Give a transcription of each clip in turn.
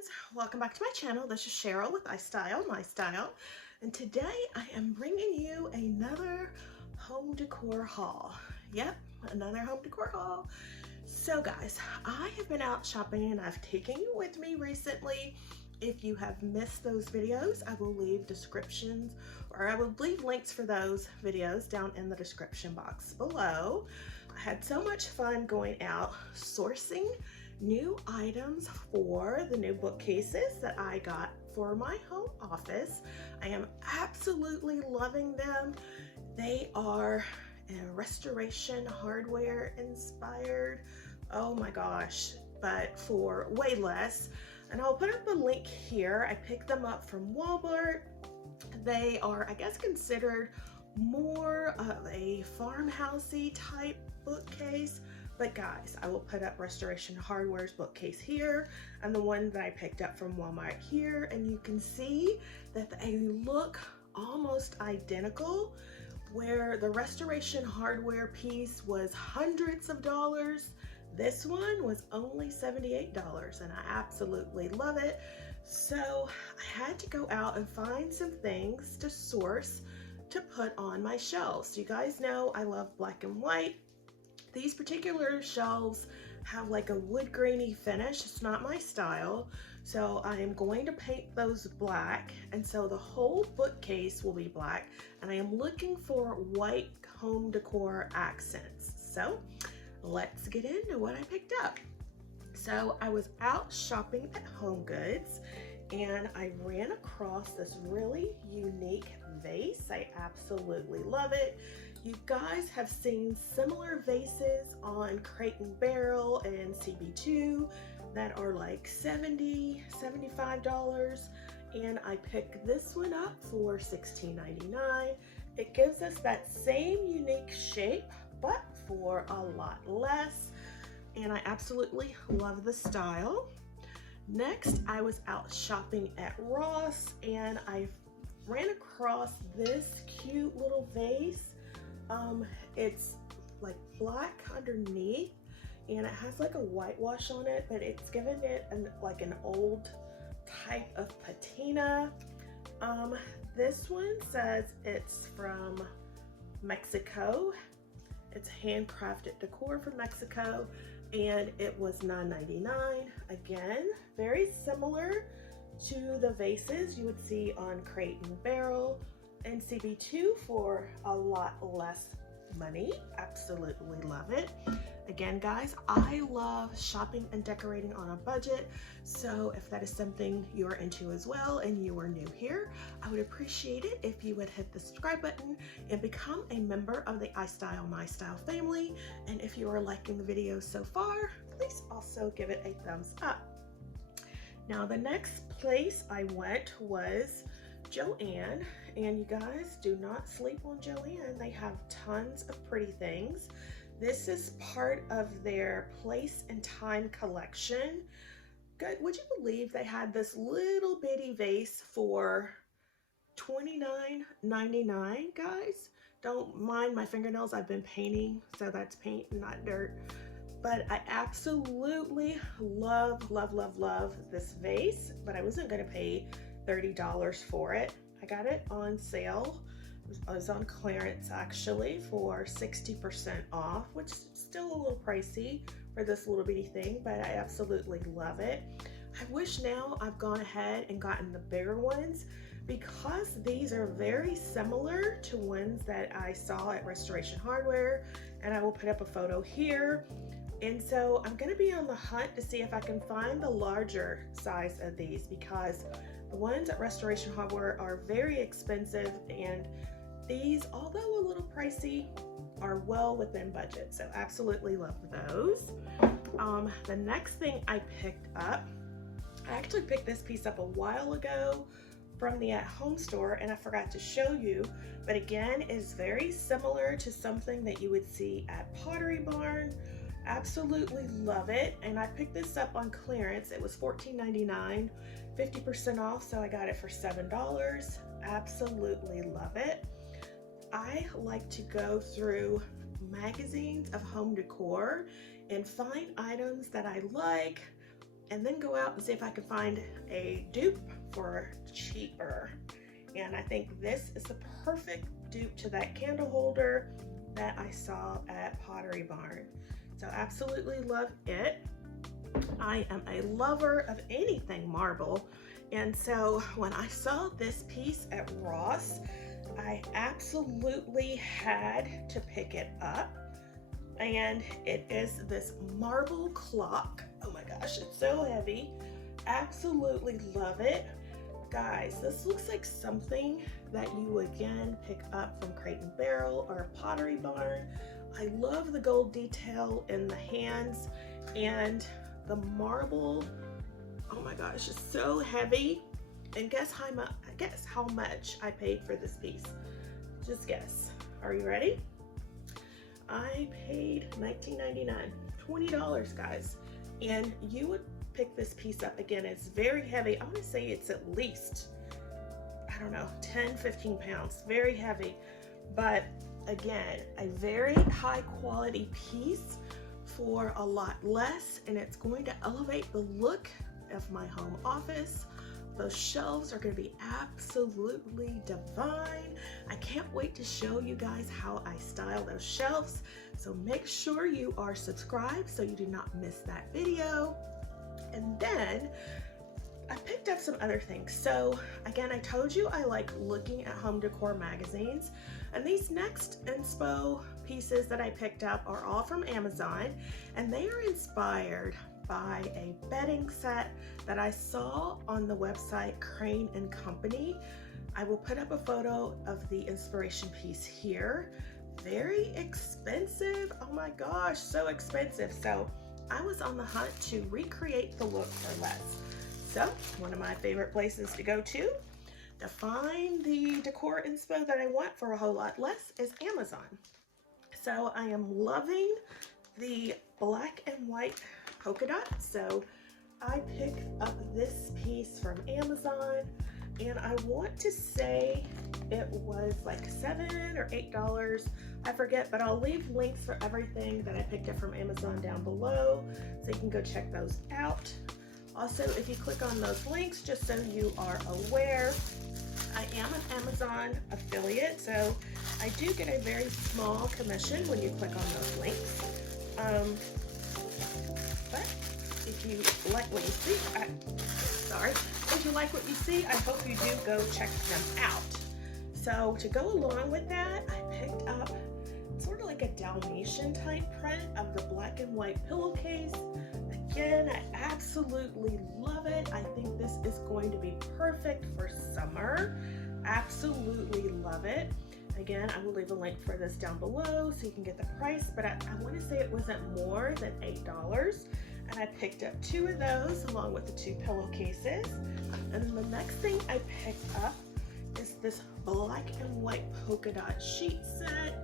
friends, welcome back to my channel. This is Cheryl with iStylEmystyle, and today I am bringing you another home decor haul. Yep, another home decor haul. So guys, I have been out shopping and I've taken you with me recently. If you have missed those videos, I will leave descriptions, or I will leave links for those videos down in the description box below. I had so much fun going out sourcing new items for the new bookcases that I got for my home office. I am absolutely loving them. They are restoration hardware inspired. Oh my gosh, but for way less. And I'll put up a link here. I picked them up from Walmart. They are, I guess, considered more of a farmhousey type bookcase. But guys, I will put up Restoration Hardware's bookcase here and the one that I picked up from Walmart here, and you can see that they look almost identical, where the Restoration Hardware piece was hundreds of dollars. This one was only $78 and I absolutely love it. So I had to go out and find some things to source to put on my shelves. You guys know I love black and white. These particular shelves have like a wood grainy finish. It's not my style. So I am going to paint those black. And so the whole bookcase will be black. And I am looking for white home decor accents. So let's get into what I picked up. So I was out shopping at Home Goods and I ran across this really unique vase. I absolutely love it. You guys have seen similar vases on Crate and Barrel and CB2 that are like $70, $75, and I picked this one up for $16.99. It gives us that same unique shape, but for a lot less, and I absolutely love the style. Next, I was out shopping at Ross and I ran across this cute little vase. It's like black underneath and it has like a whitewash on it, but it's given it like an old type of patina. This one says it's from Mexico. It's handcrafted decor from Mexico and it was $9.99. Again, very similar to the vases you would see on Crate and Barrel and CB2 for a lot less money. Absolutely love it. Again, guys, I love shopping and decorating on a budget. So if that is something you're into as well and you are new here, I would appreciate it if you would hit the subscribe button and become a member of the iStylEmystyle family. And if you are liking the video so far, please also give it a thumbs up. Now, the next place I went was JoAnn, and you guys, do not sleep on JoAnn. They have tons of pretty things. This is part of their Place and Time collection. Good, would you believe they had this little bitty vase for $29.99, guys? Don't mind my fingernails, I've been painting, so that's paint, not dirt. But I absolutely love this vase, but I wasn't gonna pay $30 for it. I got it on sale. It was on clearance actually for 60% off, which is still a little pricey for this little bitty thing, but I absolutely love it. I wish now I've gone ahead and gotten the bigger ones because these are very similar to ones that I saw at Restoration Hardware, and I will put up a photo here. And so I'm gonna be on the hunt to see if I can find the larger size of these, because the ones at Restoration Hardware are very expensive, and these, although a little pricey, are well within budget. So absolutely love those. The next thing I picked up, I actually picked this piece up a while ago from the at-home store and I forgot to show you, but again, is very similar to something that you would see at Pottery Barn. Absolutely love it, and I picked this up on clearance. It was $14.99, 50% off, so I got it for $7. Absolutely love it. I like to go through magazines of home decor and find items that I like and then go out and see if I can find a dupe for cheaper. And I think this is the perfect dupe to that candle holder that I saw at Pottery Barn. So absolutely love it. I am a lover of anything marble, and so when I saw this piece at Ross, I absolutely had to pick it up. And it is this marble clock. Oh my gosh, it's so heavy. Absolutely love it. Guys, this looks like something that you would again pick up from Crate and Barrel or Pottery Barn. I love the gold detail in the hands, and the marble, oh my gosh, it's so heavy. And guess how much I paid for this piece. Just guess. Are you ready? I paid $19.99, $20, guys. And you would pick this piece up. Again, it's very heavy. I want to say it's at least, I don't know, 10, 15 pounds. Very heavy. But again, a very high quality piece for a lot less, and it's going to elevate the look of my home office. Those shelves are going to be absolutely divine. I can't wait to show you guys how I style those shelves. So make sure you are subscribed so you do not miss that video. And then I picked up some other things. So again, I told you I like looking at home decor magazines, and these next inspo pieces that I picked up are all from Amazon, and they are inspired by a bedding set that I saw on the website Crane & Company. I will put up a photo of the inspiration piece here. Very expensive. Oh my gosh, so expensive. So I was on the hunt to recreate the look for less. So one of my favorite places to go to find the decor inspo that I want for a whole lot less is Amazon. So I am loving the black and white polka dot. So I picked up this piece from Amazon, and I want to say it was like $7 or $8. I forget, but I'll leave links for everything that I picked up from Amazon down below, so you can go check those out. Also, if you click on those links, just so you are aware, I am an Amazon affiliate, so I do get a very small commission when you click on those links. But if you like what you see, if you like what you see, I hope you do go check them out. So to go along with that, I picked up sort of like a Dalmatian type print of the black and white pillowcase. Again, I absolutely love it. I think this is going to be perfect for summer. Absolutely love it. Again, I will leave a link for this down below so you can get the price, but I want to say it wasn't more than $8. And I picked up 2 of those along with the 2 pillowcases. And then the next thing I picked up is this black and white polka dot sheet set.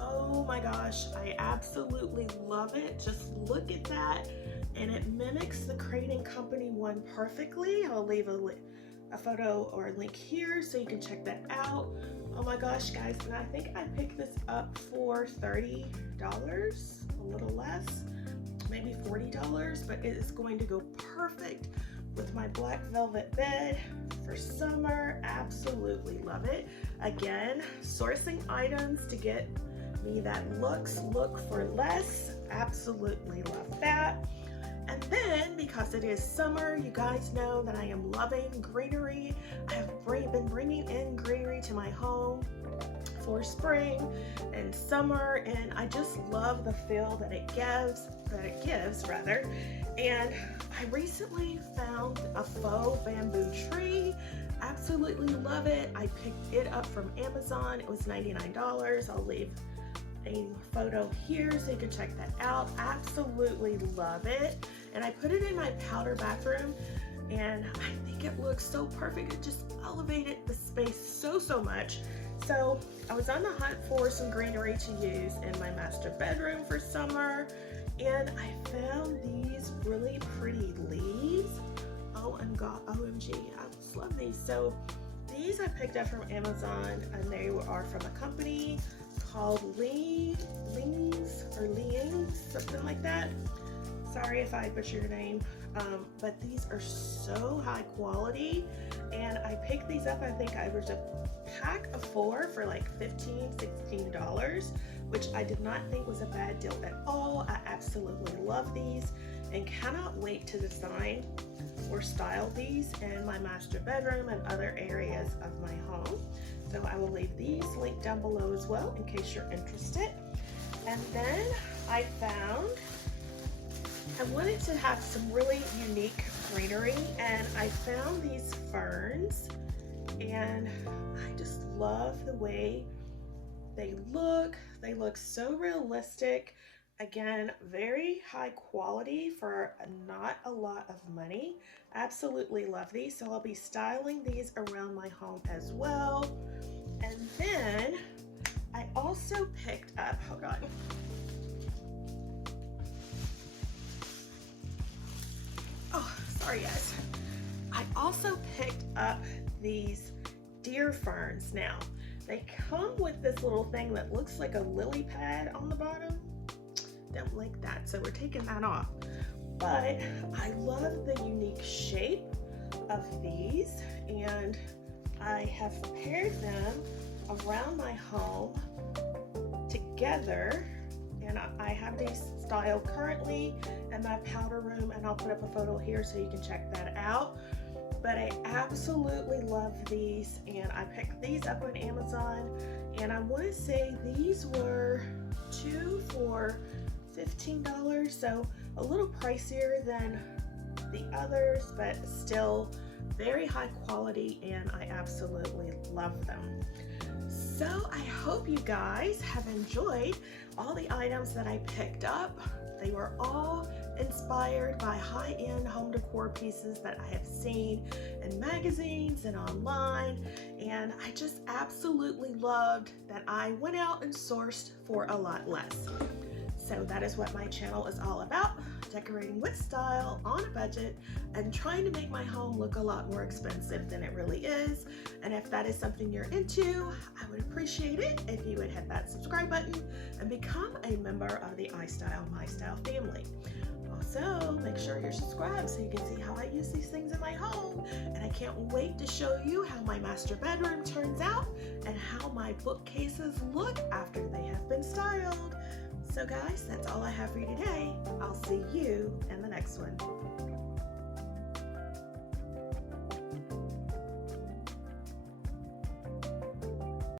Oh my gosh, I absolutely love it. Just look at that. And it mimics the Crane & Company one perfectly. I'll leave a photo or a link here so you can check that out. Oh my gosh, guys, and I think I picked this up for $30, a little less, maybe $40, but it is going to go perfect with my black velvet bed for summer. Absolutely love it. Again, sourcing items to get me that look for less. Absolutely love that. And then, because it is summer, you guys know that I am loving greenery. I have been bringing in greenery to my home for spring and summer, and I just love the feel that it gives, And I recently found a faux bamboo tree. Absolutely love it. I picked it up from Amazon. It was $99. I'll leave a photo here so you can check that out. Absolutely love it. And I put it in my powder bathroom, and I think it looks so perfect. It just elevated the space so much. So I was on the hunt for some greenery to use in my master bedroom for summer, and I found these really pretty leaves. Oh, and God, OMG, I just love these. So these I picked up from Amazon, and they are from a company called Leings, something like that. Sorry if I butchered your name. but these are so high quality, and I picked these up. I think I was a pack of 4 for like $15–16, which I did not think was a bad deal at all. I absolutely love these and cannot wait to design or style these in my master bedroom and other areas of my home. So I will leave these linked down below as well in case you're interested. And then I wanted to have some really unique greenery, and I found these ferns, and I just love the way they look. They look so realistic. Again, very high quality for not a lot of money. Absolutely love these. So I'll be styling these around my home as well. And then I also picked up, hold on. Oh, sorry guys. I also picked up these deer ferns. Now, they come with this little thing that looks like a lily pad on the bottom. Don't like that, so we're taking that off. But I love the unique shape of these, and I have paired them around my home together, and I have these styled currently in my powder room, and I'll put up a photo here so you can check that out. But I absolutely love these, and I picked these up on Amazon, and I want to say these were 2 for $15, so a little pricier than the others, but still very high quality, and I absolutely love them. So I hope you guys have enjoyed all the items that I picked up. They were all inspired by high-end home decor pieces that I have seen in magazines and online, and I just absolutely loved that I went out and sourced for a lot less. So that is what my channel is all about, decorating with style on a budget and trying to make my home look a lot more expensive than it really is. And if that is something you're into, I would appreciate it if you would hit that subscribe button and become a member of the iStylEMYSTYLE family. Also, make sure you're subscribed so you can see how I use these things in my home. And I can't wait to show you how my master bedroom turns out and how my bookcases look after they have been styled. So guys, that's all I have for you today. I'll see you in the next one.